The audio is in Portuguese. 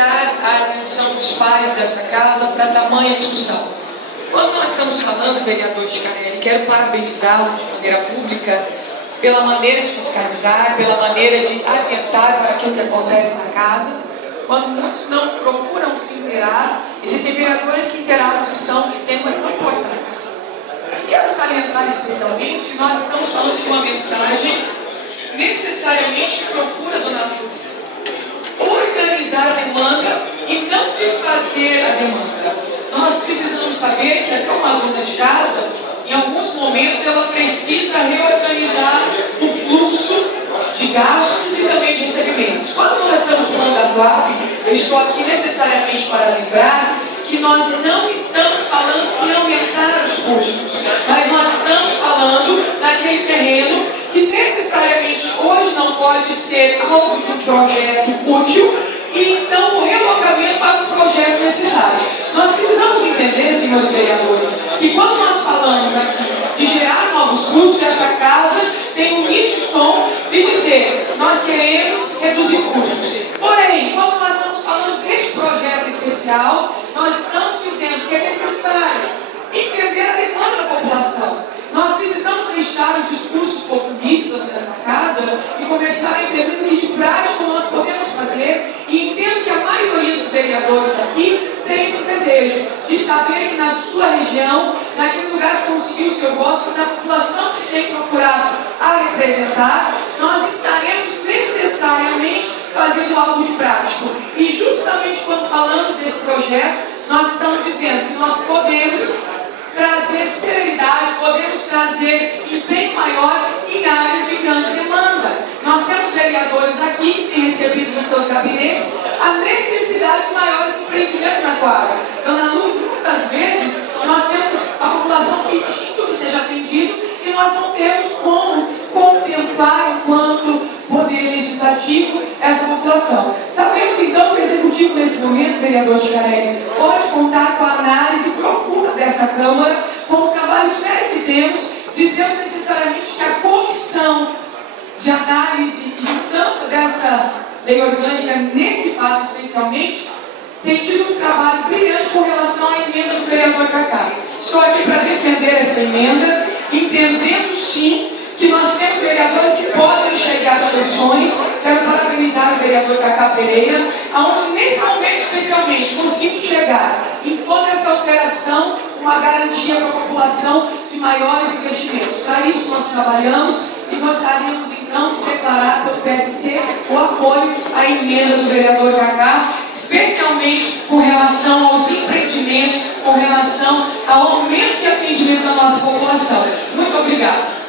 buscar a atenção dos pais dessa casa para tamanha discussão. Quando nós estamos falando, vereador Scarelli, quero parabenizá-lo de maneira pública pela maneira de fiscalizar, pela maneira de atentar para aquilo que acontece na casa. Quando muitos não procuram se inteirar, existem vereadores que inteirados são de temas tão importantes. E quero salientar especialmente que nós estamos falando de uma mensagem necessariamente que procura, dona Lúcia, organizar a demanda e não desfazer a demanda. Nós precisamos saber que até uma dona de casa, em alguns momentos, ela precisa reorganizar o fluxo de gastos e também de recebimentos. Quando nós estamos falando da TUAP, eu estou aqui necessariamente para lembrar que nós não estamos falando em aumentar os custos, mas nós estamos falando naquele terreno que necessariamente hoje não pode ser alvo de um projeto útil e então o relocamento para o projeto necessário. Nós precisamos entender, senhores vereadores, que quando nós falamos aqui de gerar novos custos, essa casa tem um nicho som de dizer nós queremos reduzir custos. Porém, quando nós estamos falando deste projeto especial, nós estamos dizendo que é necessário entender a demanda da população. Nós precisamos deixar os discursos populistas nessa casa e começar a entender o que de prático nós podemos fazer, e entendo que a maioria dos vereadores aqui tem esse desejo de saber que na sua região, naquele lugar que conseguiu o seu voto, na população que tem procurado a representar, nós estaremos necessariamente fazendo algo de prático. E justamente quando falamos desse projeto, nós estamos dizendo que nós podemos trazer celeridade, podemos trazer empenho maior em áreas de grande demanda. Nós temos vereadores aqui que têm recebido nos seus gabinetes a necessidade de maiores empreendimentos na quadra. Dona Lúcia, muitas vezes nós temos a população pedindo que seja atendido e nós não temos como contemplar enquanto poder legislativo essa população. Sabemos então que o Executivo nesse momento, vereador Scarelli, pode contar com a análise profunda dessa Câmara, com o trabalho sério que temos, dizendo necessariamente que a comissão de análise e de mudança dessa lei orgânica, nesse fato especialmente, tem tido um trabalho brilhante com relação à emenda do vereador Cacá. Estou aqui para defender essa emenda, entendendo sim que nós temos vereadores que podem enxergar soluções. Quero parabenizar o vereador Cacá Pereira, onde nesse momento especialmente conseguimos chegar em toda essa alteração, uma garantia para a população de maiores investimentos. Para isso nós trabalhamos e gostaríamos então de declarar pelo PSC o apoio à emenda do vereador Cacá, especialmente com relação aos empreendimentos, com relação ao aumento de atendimento da nossa população. Muito obrigada.